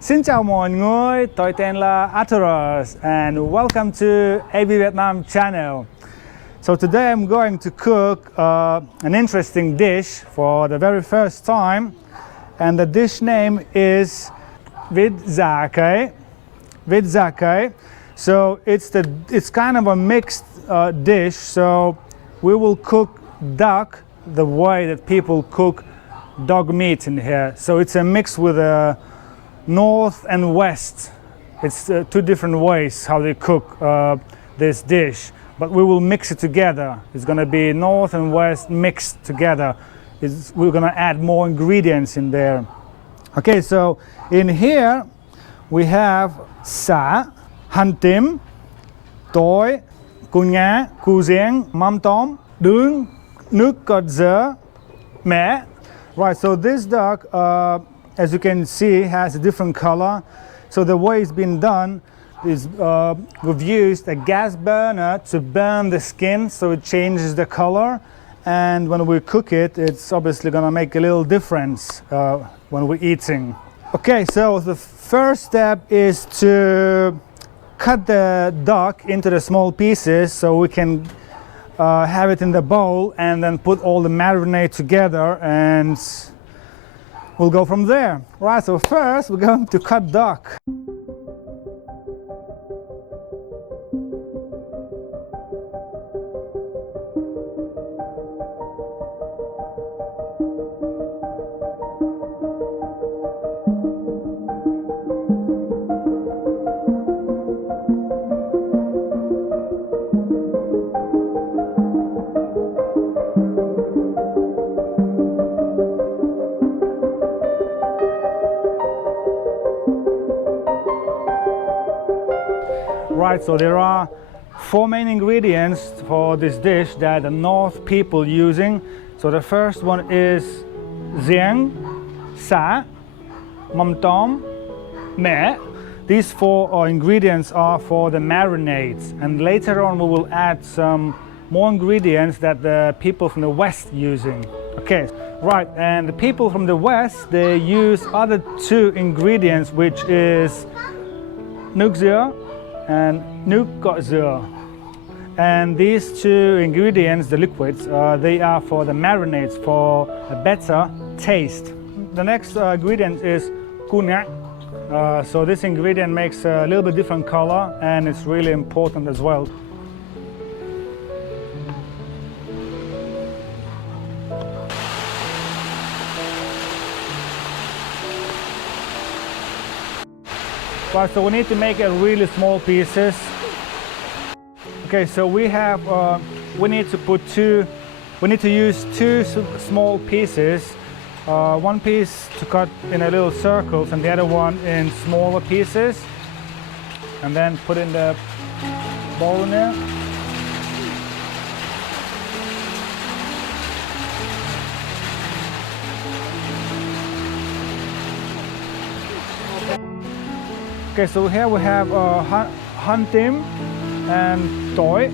Xin chào mọi người, tôi tên là Arturus and welcome to AB Vietnam channel. So today I'm going to cook an interesting dish for the very first time, and the dish name is vịt giả cấy. Vịt giả cấy. So it's kind of a mixed dish. So we will cook duck the way that people cook dog meat in here. So it's a mix with a north and west. It's two different ways how they cook this dish, but we will mix it together. It's going to be north and west mixed together. We're going to add more ingredients in there. Okay, so in here we have sả, hành tím, tỏi, củ ngá, củ riềng, mắm tôm, đường, nước cốt dừa, mẻ. Right, so this duck, as you can see, has a different color. So the way it's been done is we've used a gas burner to burn the skin so it changes the color, and when we cook it, it's obviously gonna make a little difference when we're eating. Okay, so the first step is to cut the duck into the small pieces so we can have it in the bowl and then put all the marinade together, and we'll go from there. Right, so first we're going to cut duck. Right, so there are four main ingredients for this dish that the North people using. So the first one is giềng, sả, mắm tôm, mẻ. These four ingredients are for the marinades, and later on we will add some more ingredients that the people from the West using. Okay, right, and the people from the West, they use other two ingredients, which is nước dừa and nước cốt dừa. And these two ingredients, the liquids, they are for the marinades for a better taste. The next ingredient is củ ngá. So this ingredient makes a little bit different color, and it's really important as well. Right, so we need to make it really small pieces. Okay, so we need to use two small pieces. One piece to cut in a little circles and the other one in smaller pieces. And then put in the bowl in there. Okay, so here we have hành tím and tỏi.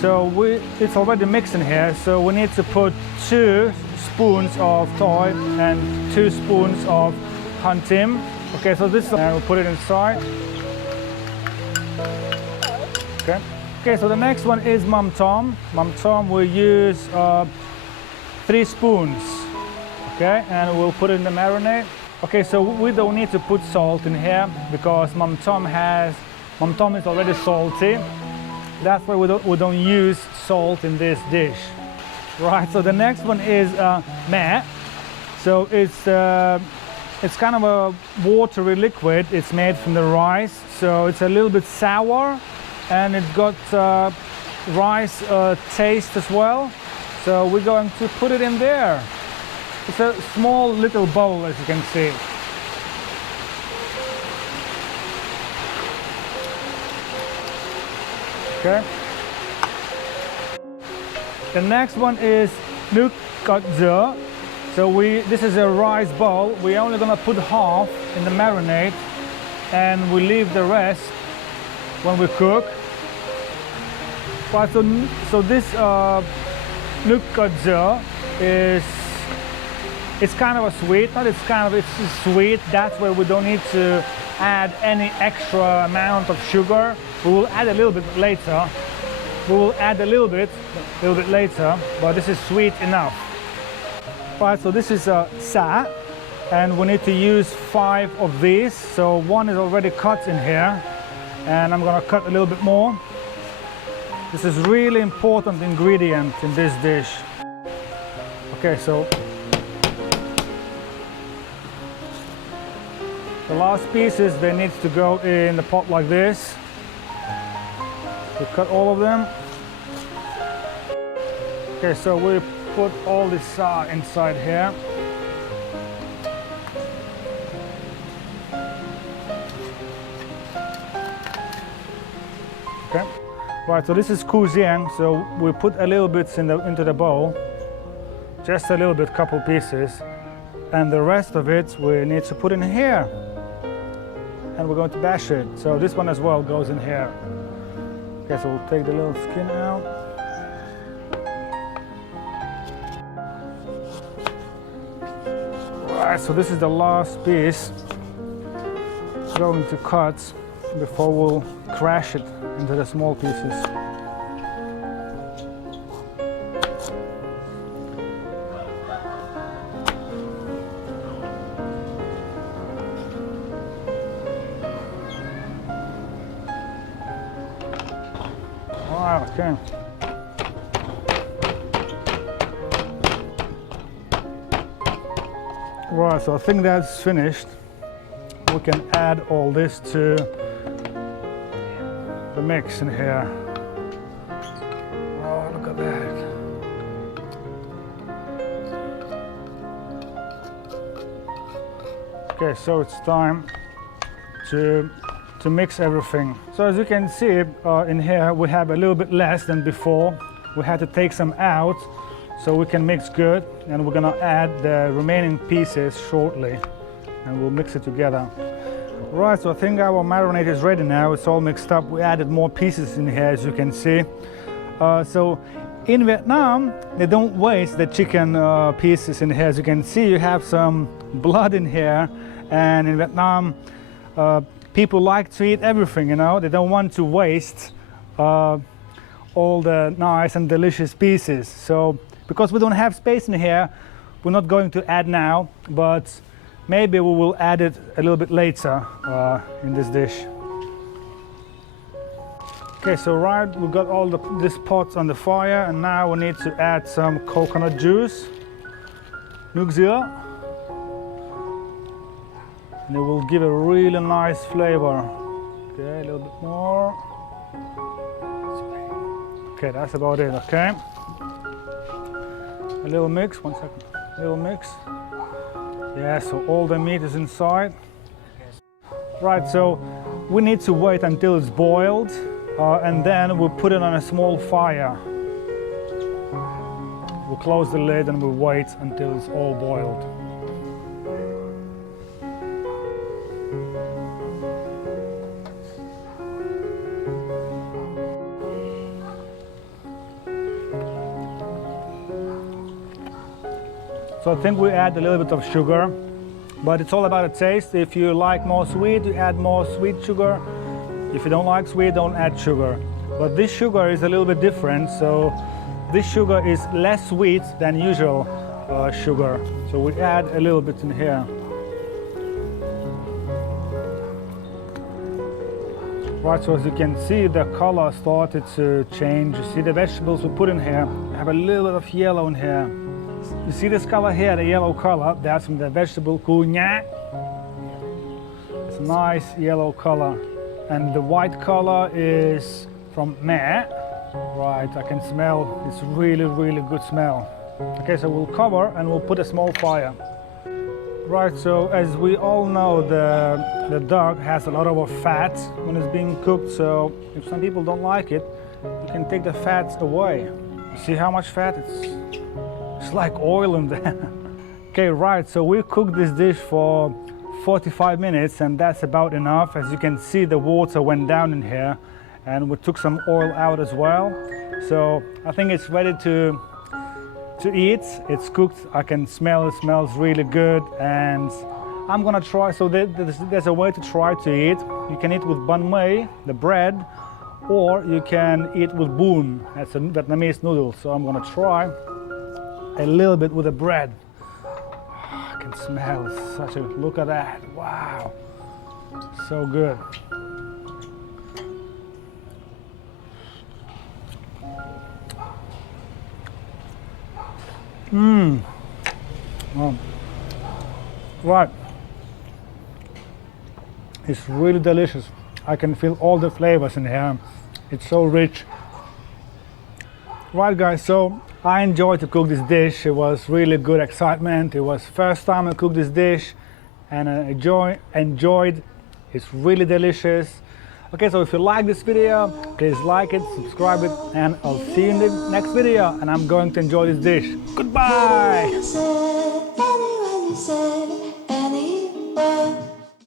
So it's already mixed in here, so we need to put 2 spoons of tỏi and 2 spoons of hành tím. Okay, so this, we'll put it inside. Okay. Okay, so the next one is mắm tôm. Mắm tôm we'll use 3 spoons. Okay, and we'll put it in the marinade. Okay, so we don't need to put salt in here because mắm tôm is already salty. That's why we don't use salt in this dish. Right, so the next one is mẻ. So it's kind of a watery liquid. It's made from the rice, so it's a little bit sour, and it's got rice taste as well. So we're going to put it in there. It's a small little bowl, as you can see. Okay. The next one is nước cốt dừa. So this is a rice bowl. We're only gonna put half in the marinade, and we leave the rest when we cook. But so this nukkadze is, it's kind of a sweet, it's sweet. That's where we don't need to add any extra amount of sugar. We will add a little bit later. Later, but this is sweet enough. Right, so this is a sa, and we need to use 5 of these. So one is already cut in here, and I'm gonna cut a little bit more. This is really important ingredient in this dish. Okay, so the last pieces, they need to go in the pot like this. We cut all of them. Okay, so we put all this inside here. Okay, right, so this is kujiang, so we put a little bit into the bowl, just a little bit, couple pieces, and the rest of it we need to put in here, and we're going to bash it. So this one as well goes in here. Okay, so we'll take the little skin out. Right, so this is the last piece going to cut before we'll crash it into the small pieces. Okay. Right, so I think that's finished. We can add all this to the mix in here. Oh, look at that. Okay, so it's time to mix everything. So as you can see in here, we have a little bit less than before. We had to take some out so we can mix good, and we're gonna add the remaining pieces shortly, and we'll mix it together. Right, so I think our marinade is ready now. It's all mixed up. We added more pieces in here, as you can see. So in Vietnam, they don't waste the chicken pieces in here. As you can see, you have some blood in here, and in Vietnam, people like to eat everything, you know. They don't want to waste all the nice and delicious pieces. So because we don't have space in here, we're not going to add now, but maybe we will add it a little bit later in this dish. Okay, so right, we got all these pots on the fire, and now we need to add some coconut juice, nước dừa, and it will give a really nice flavor. Okay, a little bit more. Okay, that's about it, okay? A little mix, 1 second, a little mix. Yeah, so all the meat is inside. Right, so we need to wait until it's boiled, and then we'll put it on a small fire. We'll close the lid and we'll wait until it's all boiled. So I think we add a little bit of sugar, but it's all about the taste. If you like more sweet, you add more sweet sugar. If you don't like sweet, don't add sugar. But this sugar is a little bit different, so this sugar is less sweet than usual sugar. So we add a little bit in here. Right, so as you can see, the color started to change. You see the vegetables we put in here, have a little bit of yellow in here. You see this color here, the yellow color, that's from the vegetable called nha. It's a nice yellow color. And the white color is from meh. Right, I can smell, it's really, really good smell. Okay, so we'll cover and we'll put a small fire. Right, so as we all know, the duck has a lot of fat when it's being cooked, so if some people don't like it, you can take the fat away. You see how much fat? It's like oil in there. Okay, right, so we cooked this dish for 45 minutes, and that's about enough. As you can see, the water went down in here, and we took some oil out as well. So I think it's ready to to eat. It's cooked. I can smell it. Smells really good, and I'm gonna try. So there's a way to try to eat. You can eat with banh mi, the bread, or you can eat with bún. That's a Vietnamese noodle. So I'm gonna try a little bit with the bread. I can smell such a, look at that. Wow, so good. Oh. Right. It's really delicious. I can feel all the flavors in here. It's so rich. Right guys, so I enjoyed to cook this dish. It was really good excitement. It was first time I cooked this dish and I enjoyed. It's really delicious. Okay, so if you like this video, please like it, subscribe it, and I'll see you in the next video. And I'm going to enjoy this dish. Goodbye!